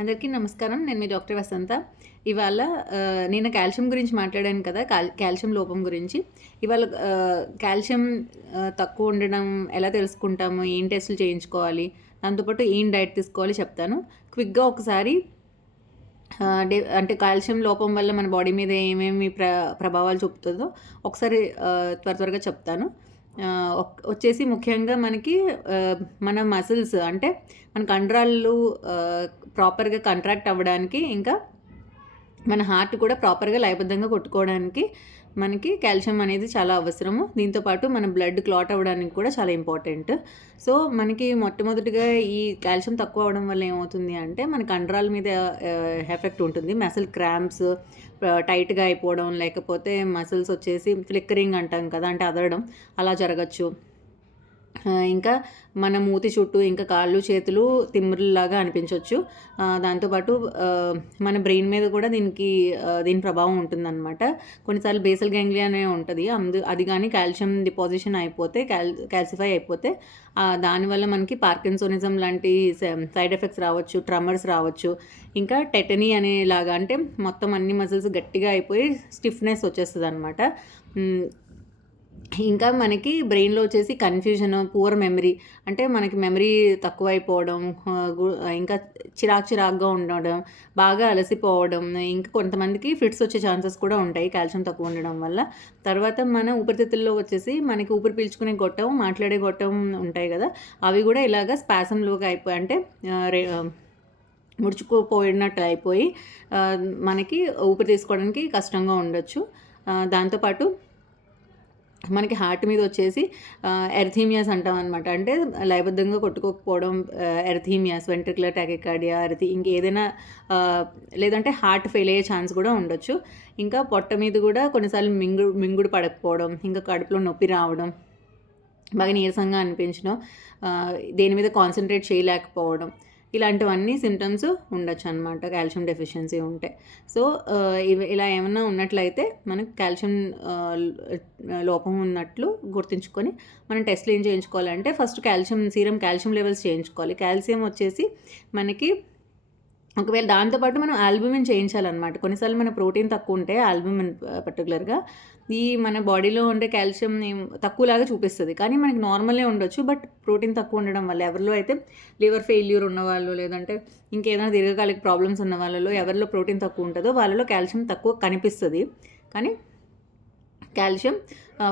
అందరికీ నమస్కారం. నేను మీ డాక్టర్ వసంత. ఇవాళ నేను కాల్షియం గురించి మాట్లాడాను కదా కాల్ కాల్షియం లోపం గురించి. ఇవాళ కాల్షియం తక్కువ ఉండడం ఎలా తెలుసుకుంటాము? ఏం టెస్టులు చేయించుకోవాలి? దాంతోపాటు ఏం డైట్ తీసుకోవాలి చెప్తాను. క్విక్గా ఒకసారి డే అంటే కాల్షియం లోపం వల్ల మన బాడీ మీద ఏమేమి ప్ర ప్రభావాలు చూపుతుందో ఒకసారి త్వర త్వరగా చెప్తాను. వచ్చేసి ముఖ్యంగా మనకి మన మసిల్స్ అంటే మన కండరాలు ప్రాపర్గా కంట్రాక్ట్ అవ్వడానికి ఇంకా మన హార్ట్ కూడా ప్రాపర్గా లయబద్ధంగా కొట్టుకోవడానికి మనకి కాల్షియం అనేది చాలా అవసరము. దీంతోపాటు మన బ్లడ్ క్లాట్ అవ్వడానికి కూడా చాలా ఇంపార్టెంట్. సో మనకి మొట్టమొదటిగా ఈ కాల్షియం తక్కువ అవడం వల్ల ఏమవుతుంది అంటే మన కండరాల మీద ఎఫెక్ట్ ఉంటుంది. మసిల్ క్రాంప్స్ టైట్గా అయిపోవడం లేకపోతే మసిల్స్ వచ్చేసి ఫ్లిక్కరింగ్ అంటాం కదా అంటే అదరడం. అలా జరగచ్చు. ఇంకా మన మూతి చుట్టూ ఇంకా కాళ్ళు చేతులు తిమ్మిరిలాగా అనిపించవచ్చు దాంతోపాటు మన బ్రెయిన్ మీద కూడా దీనికి దీని ప్రభావం ఉంటుందన్నమాట. కొన్నిసార్లు బేసల్ గ్యాంగ్లియా అనే ఉంటుంది. అందు అది కానీ కాల్షియం డిపాజిషన్ అయిపోతే క్యాల్ క్యాల్సిఫై అయిపోతే దానివల్ల మనకి పార్కిన్సోనిజం లాంటి సైడ్ ఎఫెక్ట్స్ రావచ్చు ట్రమర్స్ రావచ్చు. ఇంకా టెటనీ అనేలాగా అంటే మొత్తం అన్ని మజిల్స్ గట్టిగా అయిపోయి స్టిఫ్నెస్ వచ్చేస్తుంది అనమాట ఇంకా మనకి బ్రెయిన్లో వచ్చేసి కన్ఫ్యూజన్ పూర్ మెమరీ. అంటే మనకి మెమరీ తక్కువైపోవడం ఇంకా చిరాక్ చిరాకుగా ఉండడం బాగా అలసిపోవడం ఇంకా కొంతమందికి ఫిట్స్ వచ్చే ఛాన్సెస్ కూడా ఉంటాయి కాల్షియం తక్కువ ఉండడం వల్ల. తర్వాత మన ఊపిరితిత్తుల్లో వచ్చేసి మనకి ఊపిరి పీల్చుకునే గొట్టం మాట్లాడే గొట్టం ఉంటాయి కదా. అవి కూడా ఇలాగ స్పాసంలోకి అయిపోయి అంటే రే- ముడుచుకుపోయినట్టు అయిపోయి మనకి ఊపిరి తీసుకోవడానికి కష్టంగా ఉండొచ్చు. దాంతోపాటు మనకి హార్ట్ మీద వచ్చేసి ఎర్థీమియాస్ అంటాం అనమాట అంటే లయబద్ధంగా కొట్టుకోకపోవడం ఎర్థీమియాస్ వెంట్రికులర్ టాకికార్డియా ఎర్థి ఇంకేదైనా లేదంటే హార్ట్ ఫెయిల్ అయ్యే ఛాన్స్ కూడా ఉండొచ్చు. ఇంకా పొట్ట మీద కూడా కొన్నిసార్లు మింగు మింగుడు పడకపోవడం ఇంకా కడుపులో నొప్పి రావడం బాగా నీరసంగా అనిపించడం దేని మీద కాన్సన్ట్రేట్ చేయలేకపోవడం ఇలాంటివన్నీ సిమ్టమ్స్ ఉండొచ్చు అనమాట కాల్షియం డెఫిషియన్సీ ఉంటే. సో ఇవి ఇలా ఏమన్నా ఉన్నట్లయితే మనకు కాల్షియం లోపం ఉన్నట్లు గుర్తుంచుకొని మనం టెస్ట్లు ఏం చేయించుకోవాలంటే first calcium serum calcium levels చేయించుకోవాలి. కాల్షియం వచ్చేసి మనకి ఒకవేళ దాంతోపాటు మనం ఆల్బుమిన్ చేయించాలన్నమాట. కొన్నిసార్లు మన ప్రోటీన్ తక్కువ ఉంటే ఆల్బుమిన్ పర్టికులర్గా ఈ మన బాడీలో ఉండే కాల్షియం తక్కువలాగా చూపిస్తుంది. కానీ మనకి నార్మలే ఉండొచ్చు బట్ ప్రోటీన్ తక్కువ ఉండడం వల్ల ఎవరిలో అయితే లివర్ ఫెయిల్యూర్ ఉన్న వాళ్ళు లేదంటే ఇంకేదైనా దీర్ఘకాలిక ప్రాబ్లమ్స్ ఉన్న వాళ్ళలో ఎవరిలో ప్రోటీన్ తక్కువ ఉంటుందో వాళ్ళలో కాల్షియం తక్కువ కనిపిస్తుంది. కానీ కాల్షియం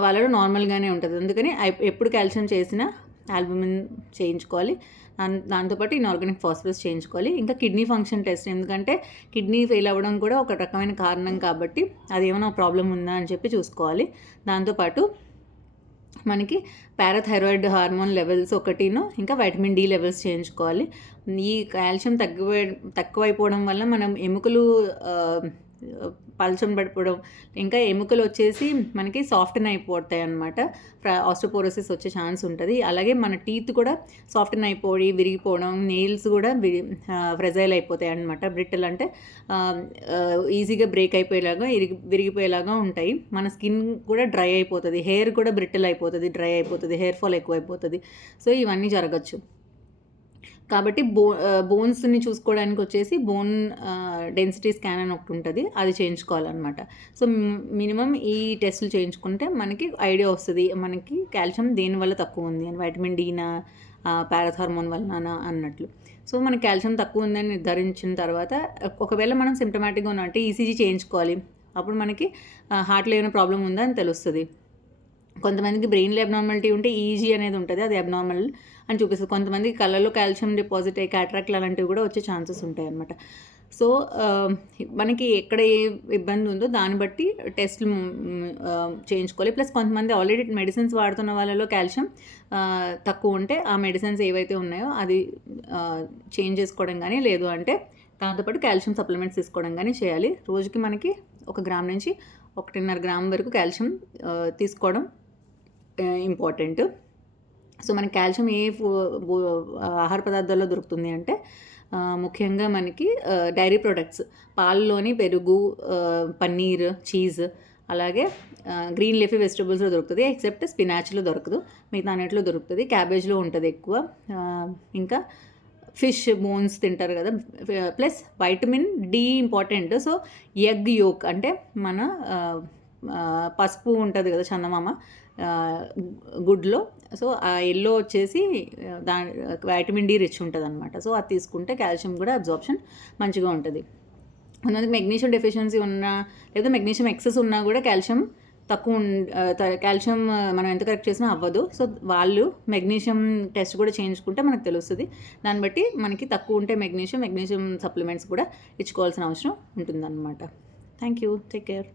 వాళ్ళలో నార్మల్గానే ఉంటుంది. అందుకని ఎప్పుడు కాల్షియం చేసినా ఆల్బుమిన్ చేయించుకోవాలి. దాన్- దాంతోపాటు ఇన్ఆర్గానిక్ ఫాస్ఫరస్ చేయించుకోవాలి. ఇంకా కిడ్నీ ఫంక్షన్ టెస్ట్ ఎందుకంటే కిడ్నీ ఫెయిల్ అవ్వడం కూడా ఒక రకమైన కారణం కాబట్టి అది ఏమైనా ప్రాబ్లం ఉందా అని చెప్పి చూసుకోవాలి. దాంతోపాటు మనకి పారాథైరాయిడ్ హార్మోన్ లెవెల్స్ ఒకటిను ఇంకా వైటమిన్ డి లెవెల్స్ చేయించుకోవాలి. ఈ కాల్షియం తగ్గిపోయి తక్కువైపోవడం వల్ల మనం ఎముకలు పలచం పడిపోవడం ఇంకా ఎముకలు వచ్చేసి మనకి సాఫ్ట్న్ అయిపోతాయి అనమాట ఆస్ట్రోపోరోసిస్ వచ్చే ఛాన్స్ ఉంటుంది. అలాగే మన టీత్ కూడా సాఫ్ట్న్ అయిపోయి విరిగిపోవడం నెయిల్స్ కూడా ఫ్రెజైల్ అయిపోతాయి అనమాట బ్రిట్టల్ అంటే ఈజీగా బ్రేక్ అయిపోయేలాగా ఇరిగి విరిగిపోయేలాగా ఉంటాయి. మన స్కిన్ కూడా డ్రై అయిపోతుంది. హెయిర్ కూడా బ్రిట్టల్ అయిపోతుంది డ్రై అయిపోతుంది. హెయిర్ ఫాల్ ఎక్కువ అయిపోతుంది సో ఇవన్నీ జరగచ్చు. కాబట్టి బో బోన్స్ని చూసుకోవడానికి వచ్చేసి బోన్ డెన్సిటీ స్కాన్ అని ఒకటి ఉంటుంది అది చేయించుకోవాలన్నమాట. సో మినిమం ఈ టెస్టులు చేయించుకుంటే మనకి ఐడియా వస్తుంది మనకి కాల్షియం దేనివల్ల తక్కువ ఉంది అని వైటమిన్ డీనా పారాథార్మోన్ వలన అన్నట్లు. సో మనకి కాల్షియం తక్కువ ఉందని నిర్ధారించిన తర్వాత ఒకవేళ మనం సిమ్టమాటిక్గా అంటే ఈసీజీ చేయించుకోవాలి. అప్పుడు మనకి హార్ట్లో ఏమైనా ప్రాబ్లం ఉందా అని తెలుస్తుంది. కొంతమందికి బ్రెయిన్లో అబ్నార్మాలిటీ ఉంటే ఈజీ అనేది ఉంటుంది అది అబ్నార్మల్ అని చూపిస్తుంది. కొంతమందికి కళ్ళలో కాల్షియం డిపాజిట్ అయ్యి క్యాట్రాక్ట్ అలాంటివి కూడా వచ్చే ఛాన్సెస్ ఉంటాయి అన్నమాట. సో మనకి ఎక్కడ ఏ ఇబ్బంది ఉందో దాన్ని బట్టి టెస్ట్లు చేయించుకోవాలి. ప్లస్ కొంతమంది ఆల్రెడీ మెడిసిన్స్ వాడుతున్న వాళ్ళలో కాల్షియం తక్కువ ఉంటే ఆ మెడిసిన్స్ ఏవైతే ఉన్నాయో అది చేంజ్ చేసుకోవడం కానీ లేదు అంటే దాంతోపాటు కాల్షియం సప్లిమెంట్స్ తీసుకోవడం కానీ చేయాలి. రోజుకి మనకి ఒక గ్రామ్ నుంచి ఒకటిన్నర గ్రామ్ వరకు కాల్షియం తీసుకోవడం ఇంపార్టెంట్. సో మనకి కాల్షియం ఏ ఆహార పదార్థాల్లో దొరుకుతుంది అంటే ముఖ్యంగా మనకి డైరీ ప్రొడక్ట్స్. పాలలోని పెరుగు పన్నీర్ చీజ్ అలాగే గ్రీన్ లీఫీ వెజిటబుల్స్లో దొరుకుతుంది ఎక్సెప్ట్ స్పినాచ్లో దొరకదు. మిగతా అన్నిట్లో దొరుకుతుంది. క్యాబేజ్లో ఉంటుంది ఎక్కువ. ఇంకా ఫిష్ బోన్స్ తింటారు కదా. Plus vitamin D important. So egg yolk అంటే మన పసుపు ఉంటుంది కదా చందమామ గుడ్లో. సో ఆ ఎల్లో వచ్చేసి దాని వైటమిన్ డి రిచ్ ఉంటుంది అనమాట సో అది తీసుకుంటే కాల్షియం కూడా అబ్జార్ప్షన్ మంచిగా ఉంటుంది. అందుకే మెగ్నీషియం డెఫిషియన్సీ ఉన్నా లేదా మెగ్నీషియం ఎక్సెస్ ఉన్నా కూడా కాల్షియం తక్కువ కాల్షియం మనం ఎంత కరెక్ట్ చేసినా అవ్వదు. సో వాళ్ళు మెగ్నీషియం టెస్ట్ కూడా చేయించుకుంటే మనకు తెలుస్తుంది. దాన్ని బట్టి మనకి తక్కువ ఉంటే మెగ్నీషియం మెగ్నీషియం సప్లిమెంట్స్ కూడా ఇచ్చుకోవాల్సిన అవసరం ఉంటుందన్నమాట. Thank you. Take care.